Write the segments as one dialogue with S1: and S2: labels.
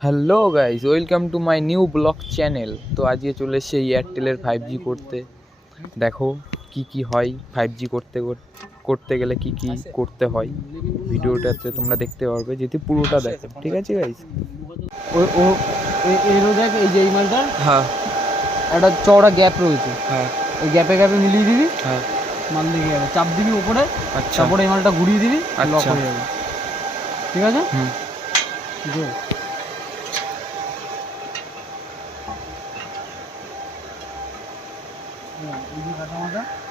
S1: Hello guys welcome to my new blog channel তো আজকে চলে এসছে এয়ারটেলের ফাইভ জি করতে। দেখো কি কি হয় ফাইভ জি করতে কর- করতে গেলে কি কি করতে হয়। ভিডিওটাতে তোমরা দেখতে পারবে। যদি পুরোটা দেখো ঠিক আছে গাইজ
S2: ও ও এরও দেখ এই যে এই মালটা
S1: হ্যাঁ।
S2: একটা চওড়া গ্যাপ রয়েছে।
S1: হ্যাঁ।
S2: ওই গ্যাপে গ্যাপে মিলিয়ে দিবি।
S1: হ্যাঁ।
S2: মাল লেগে যাবে। চাপ দিবি ওপরে
S1: আচ্ছা।
S2: তারপরে এই মালটা ঘুরিয়ে দিবি লক
S1: আচ্ছা।
S2: হয়ে যাবে। ঠিক আছে?
S1: হুম
S2: ঠিক আছে হ্যাঁ, এই যে কাটা মাটা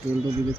S2: তেলটা দিকে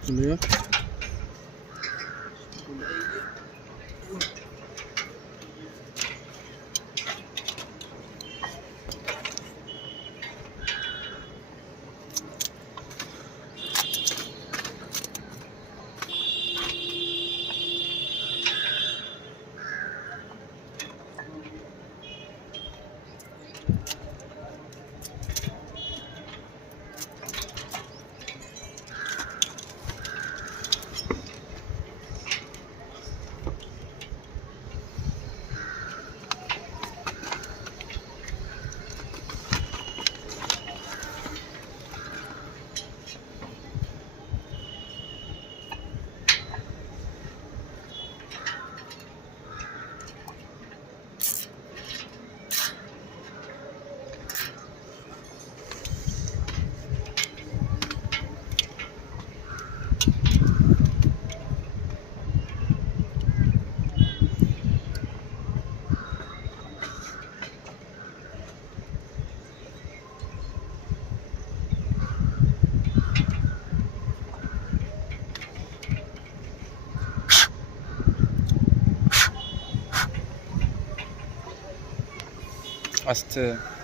S2: চলে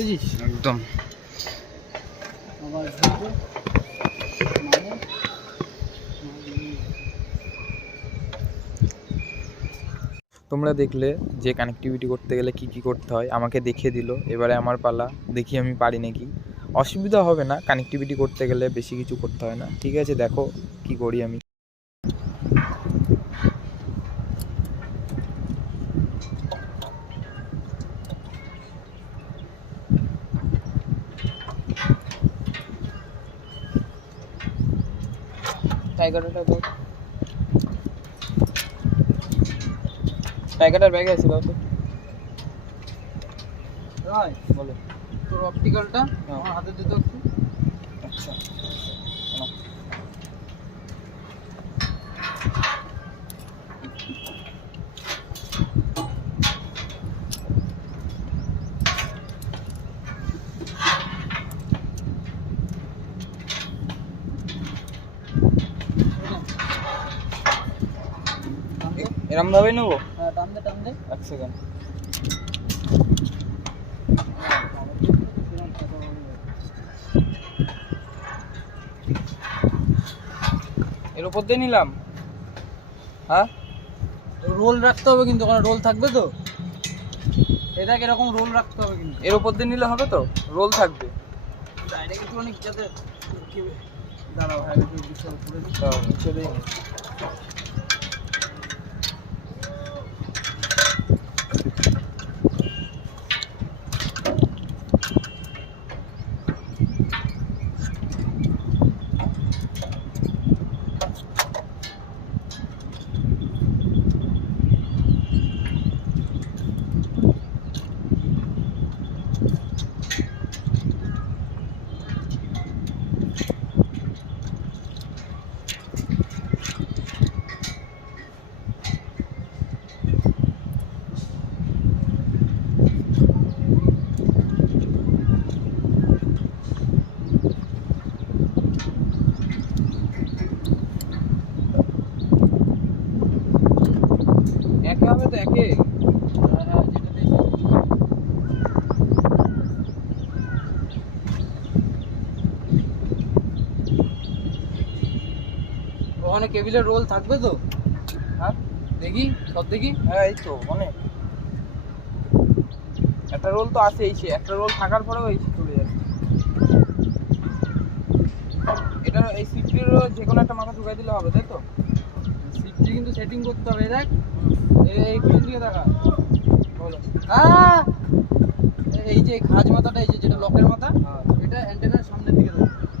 S2: বুঝিস
S1: একদম। তোমরা দেখলে যে কানেক্টিভিটি করতে গেলে কি কি করতে হয় আমাকে দেখিয়ে দিল। এবারে আমার পালা দেখি আমি পারি নাকি। অসুবিধা হবে না কানেক্টিভিটি করতে গেলে বেশি কিছু করতে হয় না। ঠিক আছে দেখো কি করি আমি। টাইগারটা দাও। টাইগারটার ব্যাগে আছে দাও তো।
S2: রায়,
S1: বলো।
S2: তোর অপটিক্যালটা। আমার হাতে দিতে
S1: আচ্ছা। ভাবেই নেব?
S2: হ্যাঁ টান দে
S1: এক সেকেন্ড এর উপর দিয়ে নিলাম। হ্যাঁ?
S2: রোল রাখতে হবে কিন্তু ওখানে রোল থাকবে তো। এটা এরকম রোল রাখতে হবে কিন্তু।
S1: এর উপর দিয়ে নিলে হবে তো? রোল থাকবে।
S2: ডাইরেক্ট একটু অনেক যাতে দাঁড়াও হ্যাঁ একটু
S1: বিছানা হবে তো একে।
S2: ওখানে কেবিলের রোল থাকবে তো?
S1: হ্যাঁ?
S2: দেখি সব দেখি?
S1: হ্যাঁ এই তো অনেক। একটা রোল তো আছে এই একটা রোল থাকার পরেও এই চলে যাচ্ছে। এটা এই সিফটির যে কোনো একটা মাথা ঢুকাই দিলে হবে তাই তো?
S2: সিফটি কিন্তু সেটিং করতে হবে দেখ। এই- যে খাজ মাথাটা এই যে যেটা লকের মাথা
S1: হ্যাঁ।
S2: এটা অ্যান্টেনার সামনের দিকে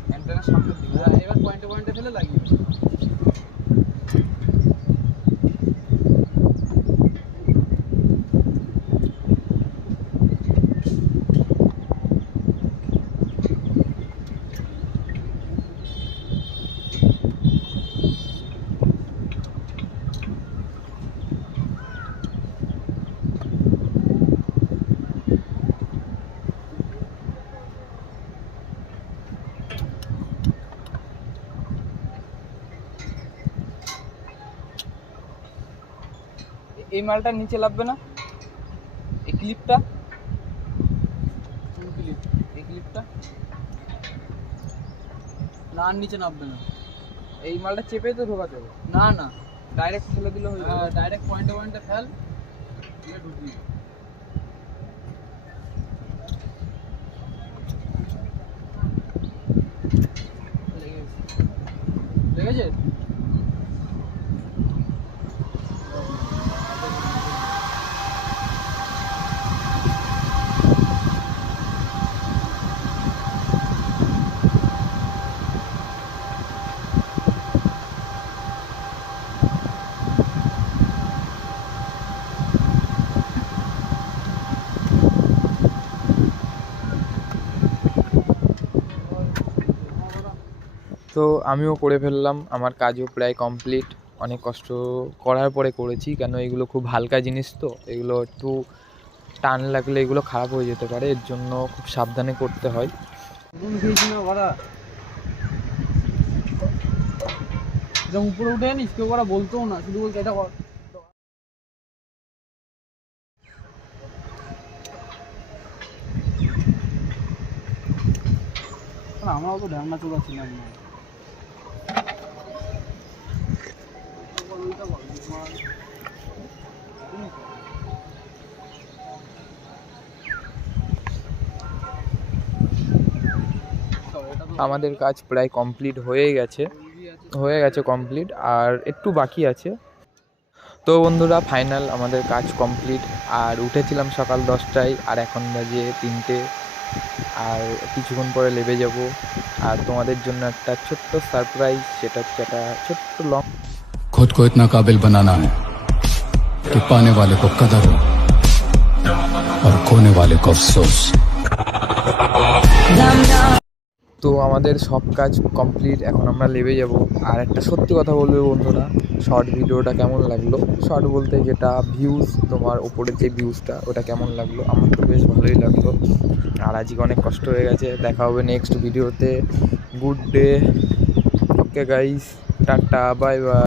S1: অ্যান্টেনার সামনের দিকে।
S2: হ্যাঁ, এবার পয়েন্টে পয়েন্টে ফেলে লাগিয়ে
S1: এই মালটা নিচে লাগবে না। এই ক্লিপটা
S2: ক্লিপ?
S1: এই ক্লিপটা
S2: না আর নিচে নামবে না।
S1: এই মালটা চেপে তো ঢোকাতে হবে।
S2: না না।
S1: ডাইরেক্ট ফেলে দিলে হয়ে যাবে।
S2: ডাইরেক্ট পয়েন্টে পয়েন্টে ফেল। দিয়ে ঢুকিয়ে দে। লেগে গেছে। লেগেছে
S1: তো আমিও করে ফেললাম। আমার কাজও প্রায় কমপ্লিট অনেক কষ্ট করার পরে করেছি। কেন এগুলো খুব হালকা জিনিস তো। এগুলো একটু টান লাগলে এগুলো খারাপ হয়ে যেতে পারে। এর জন্য খুব সাবধানে করতে হয়।
S2: উপরে উঠে বলতেও না। আমরাও তো ছিলাম না।
S1: আমাদের কাজ প্রায় কমপ্লিট হয়ে গেছে। হয়ে গেছে কমপ্লিট, আর একটু বাকি আছে। তো বন্ধুরা, ফাইনাল আমাদের কাজ কমপ্লিট। আর উঠেছিলাম সকাল দশটায়, আর এখন বাজে তিনটে। আর কিছুক্ষণ পরে লেবে যাব। আর তোমাদের জন্য একটা ছোট্ট সারপ্রাইজ সেটা হচ্ছে একটা ছোট্ট লং
S3: खुद को इतना काबिल बनाना है कि पाने वाले को कदर हो और खोने वाले को अफसोस
S1: তো আমাদের সব কাজ কমপ্লিট এখন আমরা লেবে যাব আর একটা সত্যি কথা বলবে বন্ধুরা শর্ট ভিডিওটা কেমন লাগলো শর্ট বলতে যেটা ভিউজ তোমার ওপরের যে ভিউজটা ওটা কেমন লাগলো আমার তো বেশ ভালোই লাগলো আর আজকে অনেক কষ্ট হয়ে গেছে দেখা হবে নেক্সট ভিডিওতে good day okay guys tata bye bye